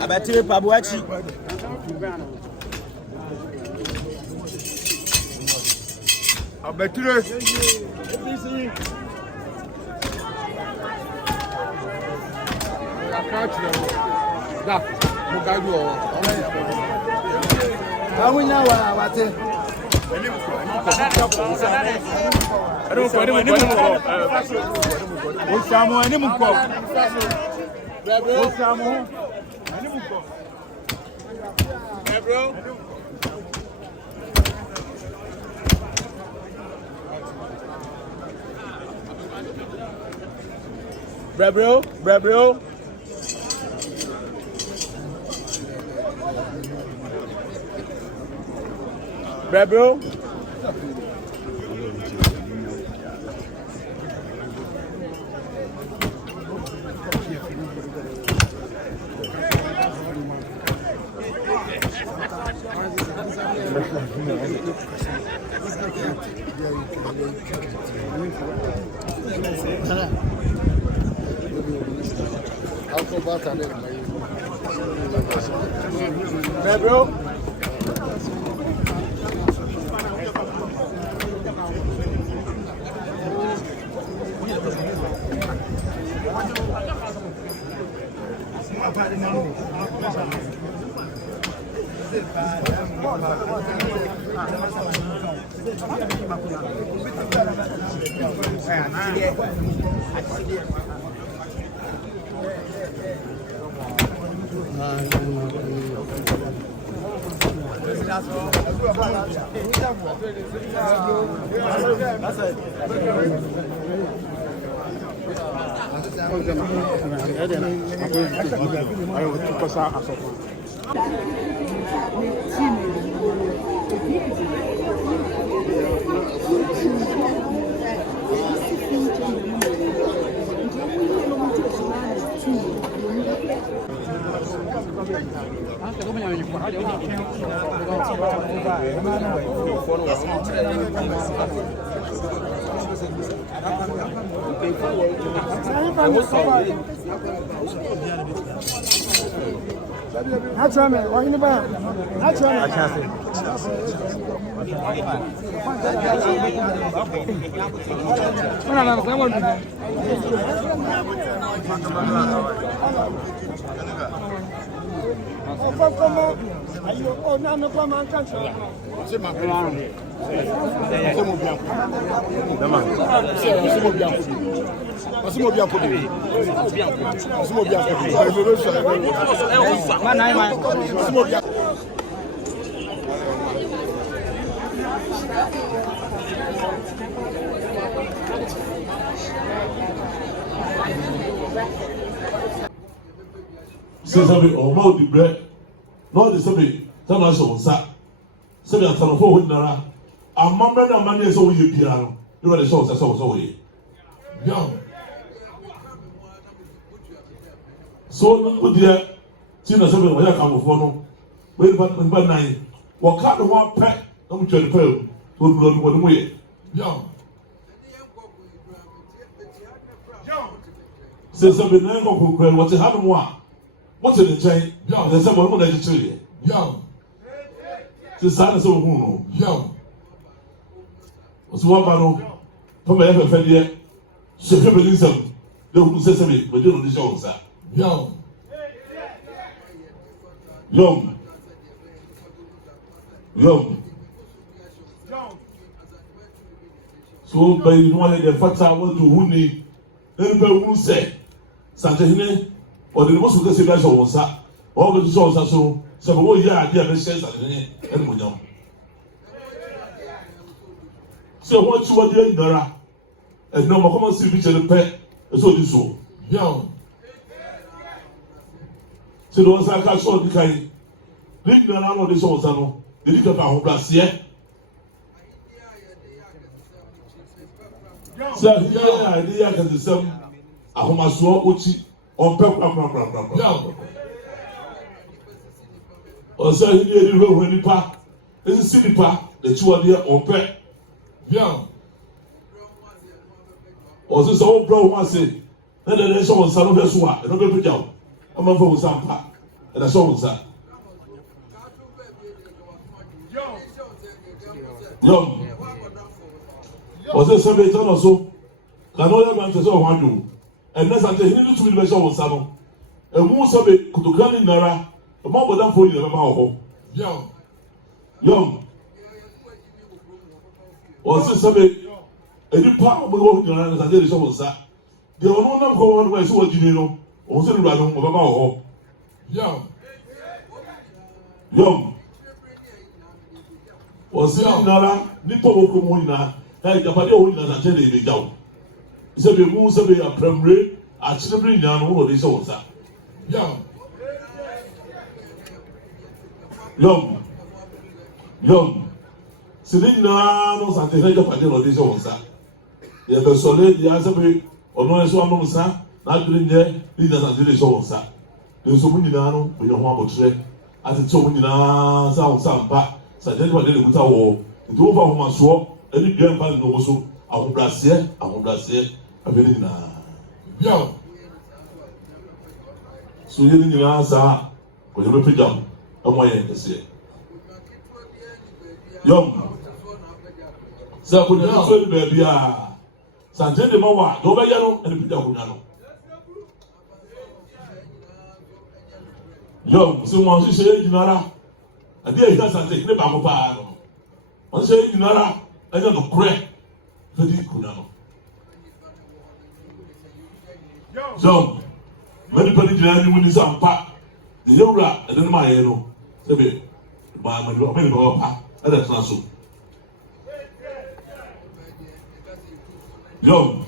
Abatire Pabuachi. Abatire. Brebro. Say something or more the bread, not the something, some of us on Say a ton of four nara. A mamma and money is all you piano. You are the source as always. Young. So, good dear, Tina 7 when I come with one. Wait, but 9. What kind of one pet? Don't try to fail. Would run one way. Young. Say something, what's a having one? What's in the chain? Young, there's someone who let you young. The silence of whom? Young. What's one battle? From ever fed yet. She never knew some. Don't say something, but you don't show us that. Young. Young. Young. So by you know the fata want to huni and by who say Santa Hine or the most of the civilians of Wasa all the souls are so oh yeah dear says and we know. So what you are doing Nora and no more common see picture the pet so this so young. So the ones I saw the kind Nick Nana this was no the little about plus yet. So here idea can the same ahomaso ochi on pep yeah. Or say he did when nipa is see nipa the two are there on pep yeah. Or say so bro one say then the nation was son of the swa and no be down. I'm not for sampa and that's all that. Yo. Was there somebody tell us so? Can all man say so one do? And next time he need to be measure on salon. And who sabe could go in Nara? A more than for you about young. Young. Was there somebody a new part of the world in Nara and there is almost that. There are no number one way so you know. Also, run about young. Young. Was there Nara? Nipo Kumuna. Hey, the party only as a jelly down. So the moves of a primary, actually, young or this also. Young. Young. Young. Sitting now, no Santa Fe or this also. The other solid, the answer or no, as one of them, not doing there, leaders and this also. There's so many now, we don't want to trade. As it's so many now, some back, so then what they put our war. It's over my sword. Any grandpa no so ahobrase abeli na yo so yeli nyina sa ko je be pejam amoye ese yo sa ko je so ni be bia sante de mawa do be yano eni pejam ko nyano yo so mo si se jinara ade e ka sante ne ba ko pa no on se jinara I don't know, correct. Very good. So, many people did not even some part. The Yoga and then my yellow. Say, my money go up. That's not so. Young.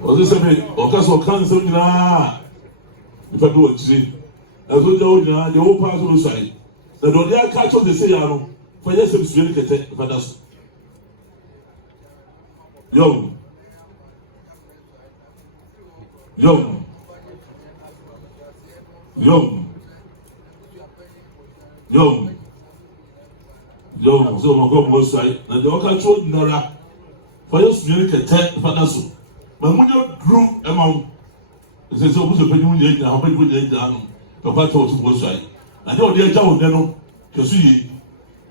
Was this a bit? Or cast or cancel? If I do it, see. As we go, the whole part of the side. The Dodia catch on the say, for yes, it's really get it, but that's young. Young. Young. Young. Young. So, my God was right. And the Oka told Nora, for yes, really get it, but that's so. But when you grew among, it says, oh, who's a penny, how many would they down? Papa told was right. I don't dare tell them, because you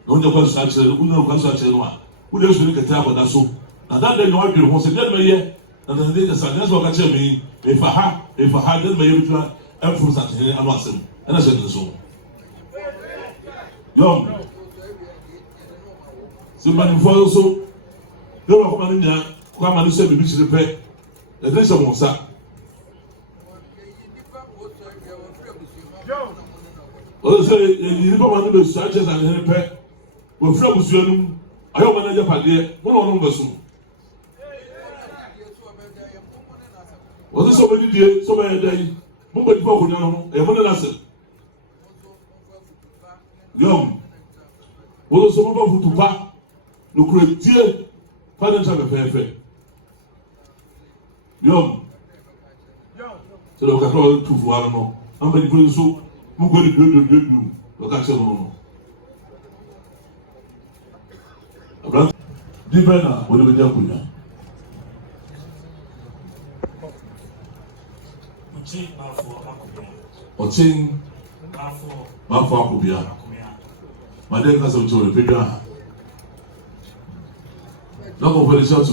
don't know such a woman, such a one. Who does look at that so? And that day, no one will say, let me hear, and then the son, that's what I tell me. If I had, then my able to fruit at him, I'm awesome. And I said so. Young. So, man, for also, there are coming in there, come and say, we should repair. The days of Monsa. Oh, say, you never want to be such as an repair. When Frank was young, I hope I never had it. One on number soon. Was it so many days, so many days? Nobody spoke now, a money lesson. Young. Was so much to pack. Look, great dear, father, have a fair. Young. So look at all 2 for I don't know. How many people so who go to do? Look at some. Divana, what do we do? Ochin Mafo Akubia. Madame has a told a bigger. Not over the shot.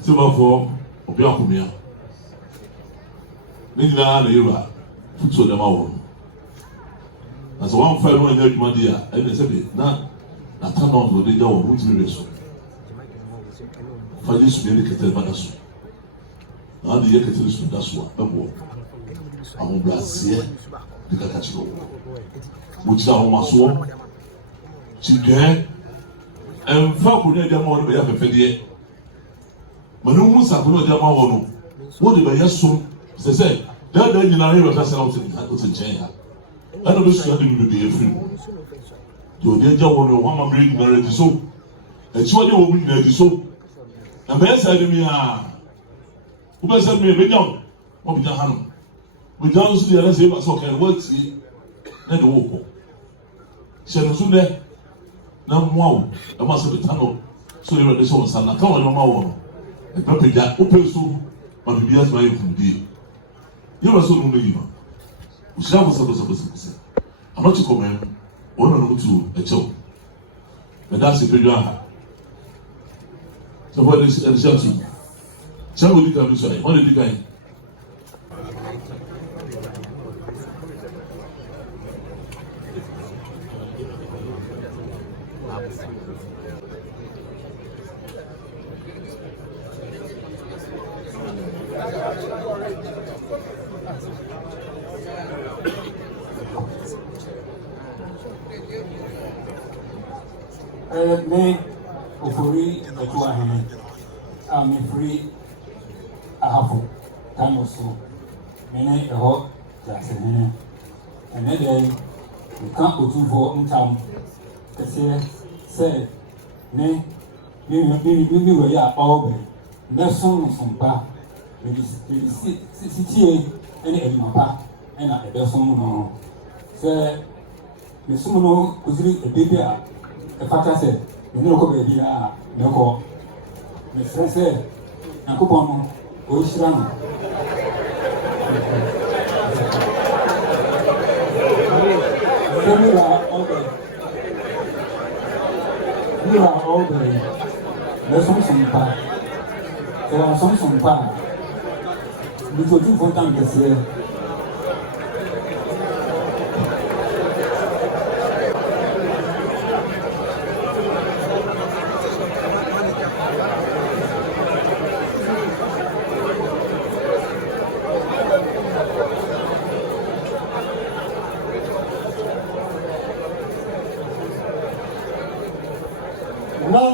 Silver for Obiakumia. Nina, the Ura, so them out. As one friend when you my dear, and they said, "Now, I turn on the day of which we so." For this, we need to tell Madasu. Now the year to this, that's what the war. I won't blast here. The Catachlo, which is our maso. Children, and Falcon, their mother, we have a fedie. Manu Sakuno, their mother, what did I assume? They said, that day in our river, that's out in China. I don't wish to be a free. You did your one bring marriage so. And so you will bring marriage so. And then said to me, who said me, be young, what be done? We don't see the other same as okay, what's it? Then the walk. She was there. Now, wow, I must have a tunnel. So you're at the show, son. I come on your mouth. And probably that open so, but be as my deal. You are so moving. We shall have some. I'm not to comment. One or two, a choke. But that's the figure. So, what is the shelter? Shall we come this way? What did you guys? Me, Ofori, Etuahene, I'm free. I have time or so. Many a hot glass in here. And then you can't go too far in town. The say, nay, you were ya all day. No song from bar. Maybe city any my pa, and I don't know. Say, Miss Sumo was really a baby. The father said, you know, baby, no call. Miss said, I could on Oishran. You are all day. There's some pa. There are some pa. We go to for time this year. No,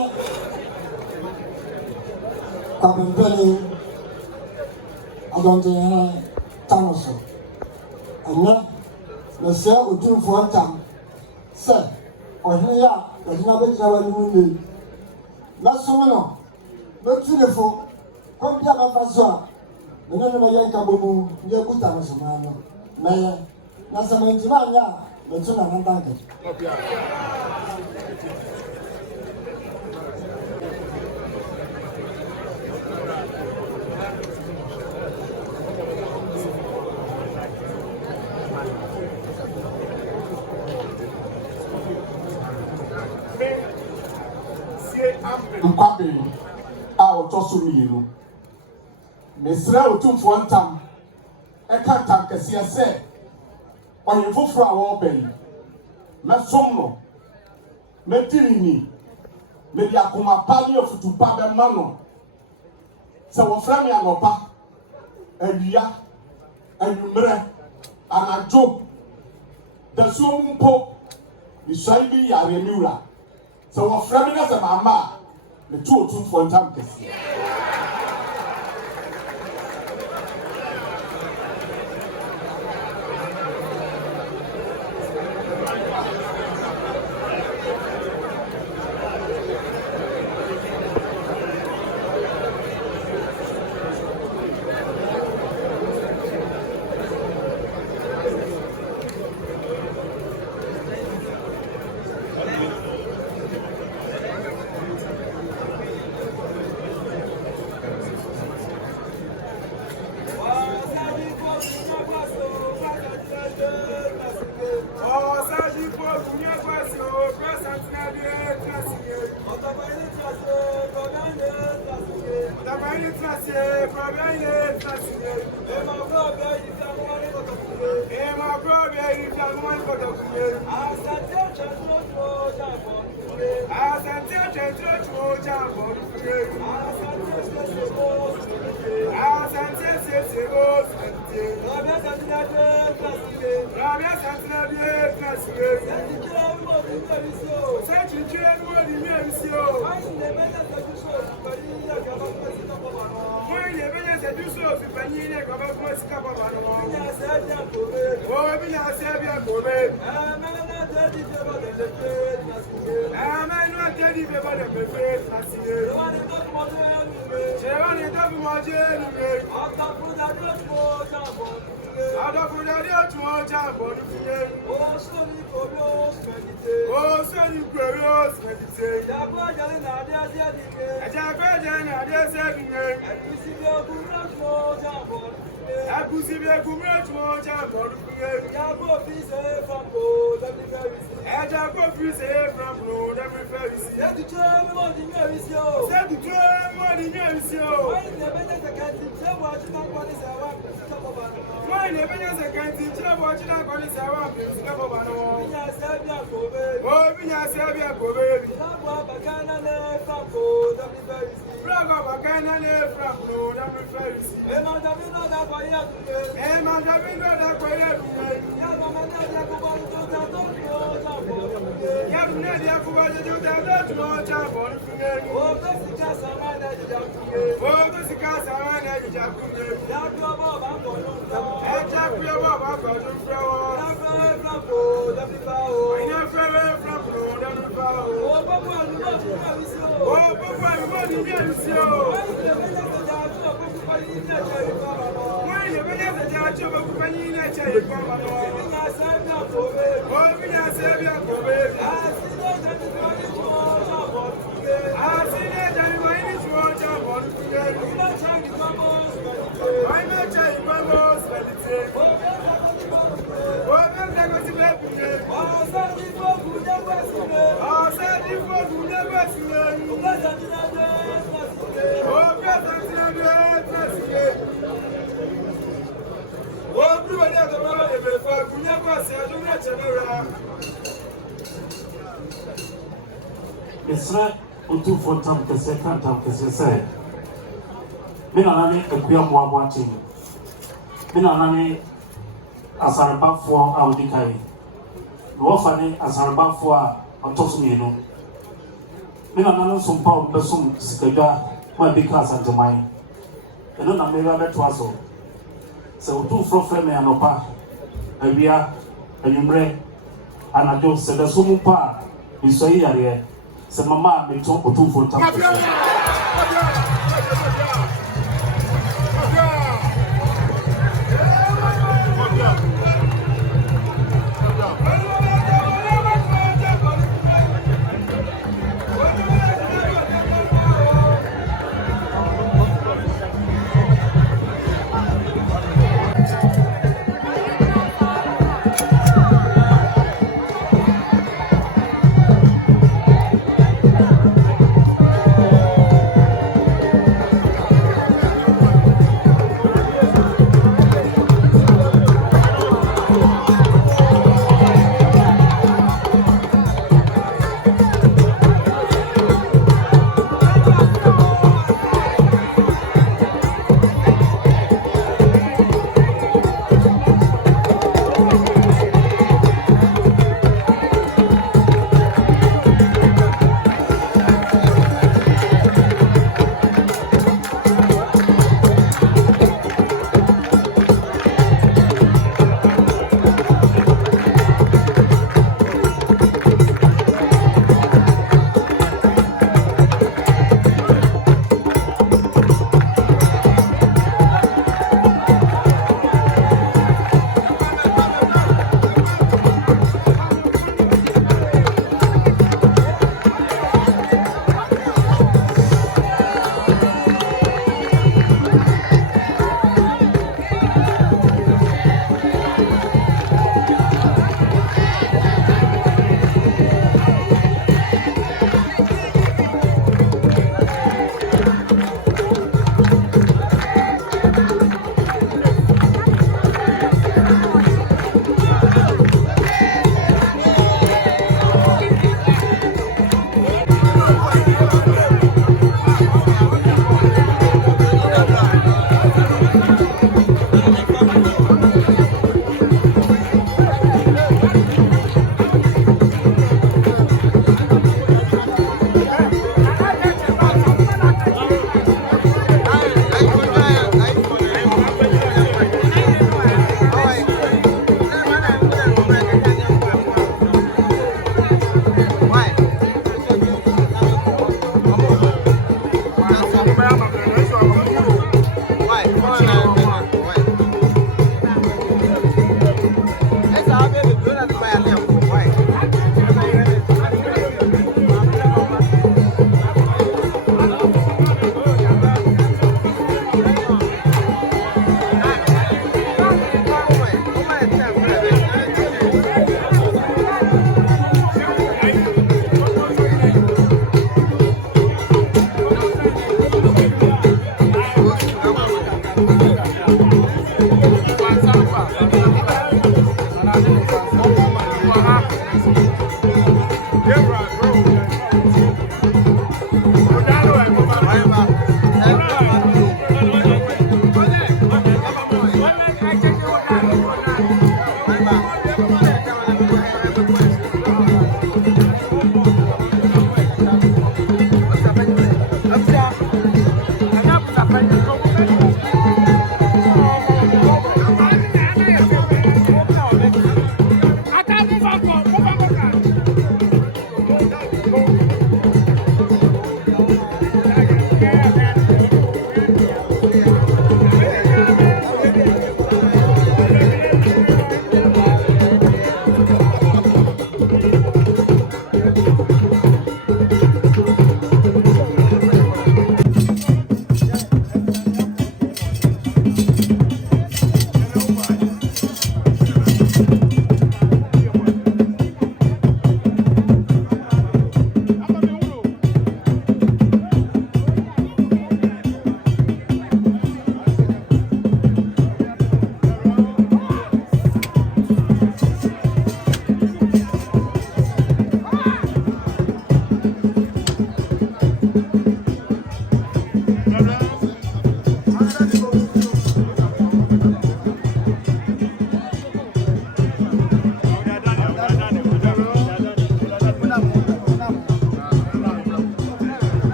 Kabambeli, I don't know, Tanoso. And now, Monsieur would do for a time. Sir, or here, there's no better than Last summer, no telephone, come here, Papa. The name of my young Kabu, your good Tanoso, Mayor, Nasamantilla, the two and a Mpabe a otoso mienu mesra otumfo ntam eka ntam kese ese onye foforo a wo ben mesom no medini me dia akoma pa ne ofutu pa be ma no se wo fra me anopa awia anumre anajo da so mpo isai bi yare miura se wo fra me na se mama the two for time. It's not until for time to say, can't have to say. Minanani, a queer more watching. Minanani, as a about for our decay. Wofani, as a about for a tosmino. Minanano, some power, Besum, Sikada, my big house at the mine. And then I made a letter. So, two from Femi and Opa, a beer, a numbre, and I don't say the Sumupa, you say here. Se mama me ton otu for tam.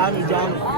Come on.